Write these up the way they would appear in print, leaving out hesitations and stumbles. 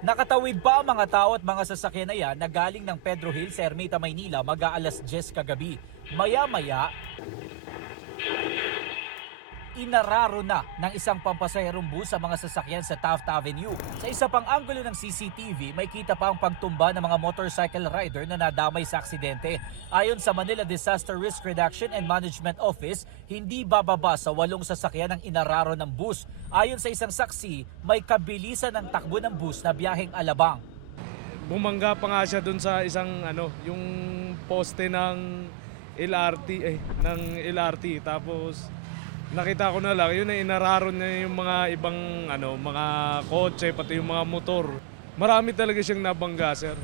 Nakatawid pa ang mga tao at mga sasakyan na yan na galing ng Pedro Hill sa Ermita, Maynila mag-aalas 10 kagabi. Maya-maya, inararo na ng isang pampasaherong bus sa mga sasakyan sa Taft Avenue. Sa isa pang anggulo ng CCTV, may kita pa ang pagtumba ng mga motorcycle rider na nadamay sa aksidente. Ayon sa Manila Disaster Risk Reduction and Management Office, hindi bababa sa 8 sasakyan ang inararo ng bus. Ayon sa isang saksi, may kabilisan ng takbo ng bus na biyaheng Alabang. Bumangga pa nga siya dun sa isang yung poste ng LRT tapos nakita ko na lang yun ay inararo niya yung mga ibang mga kotse pati yung mga motor. Marami talaga siyang nabangga, sir.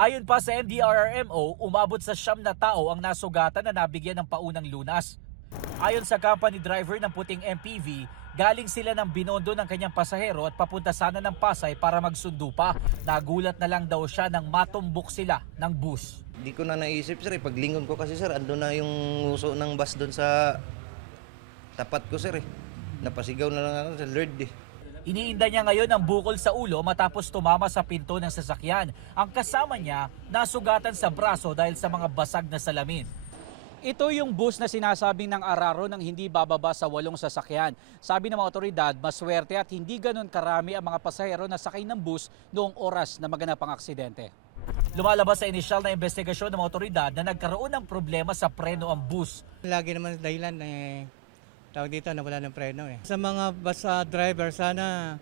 Ayon pa sa MDRRMO, umabot sa 9 na tao ang nasugatan na nabigyan ng paunang lunas. Ayon sa company driver ng puting MPV, galing sila ng Binondo ng kanyang pasahero at papunta sana ng Pasay para magsundo pa. Nagulat na lang daw siya nang matumbok sila ng bus. Di ko na naisip, sir. Paglingon ko kasi, sir, ando na yung uso ng bus doon sa tapat ko, sir. Napasigaw na lang ako sa Lord. Iniinda niya ngayon ang bukol sa ulo matapos tumama sa pinto ng sasakyan. Ang kasama niya nasugatan sa braso dahil sa mga basag na salamin. Ito yung bus na sinasabing ng araro ng hindi bababa sa 8 sasakyan. Sabi ng mga otoridad, maswerte at hindi ganun karami ang mga pasahero na sakay ng bus noong oras na maganap ang aksidente. Lumalabas sa inisyal na investigasyon ng mga otoridad na nagkaroon ng problema sa preno ang bus. Lagi naman dahilan tawag dito na wala ng preno Sa mga bus driver, sana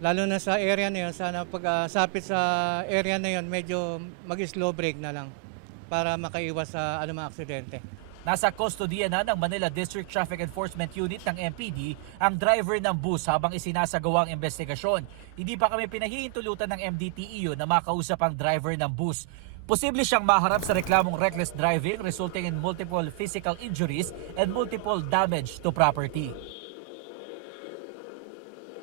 lalo na sa area na yun, sana pag sapit sa area na yun, medyo mag-slow brake na lang para makaiwas sa anumang aksidente. Nasa kustodiya na ng Manila District Traffic Enforcement Unit ng MPD ang driver ng bus habang isinasagawa ang investigasyon. Hindi pa kami pinahihintulutan ng MDTEU na makausap ang driver ng bus. Posible siyang maharap sa reklamong reckless driving resulting in multiple physical injuries and multiple damage to property.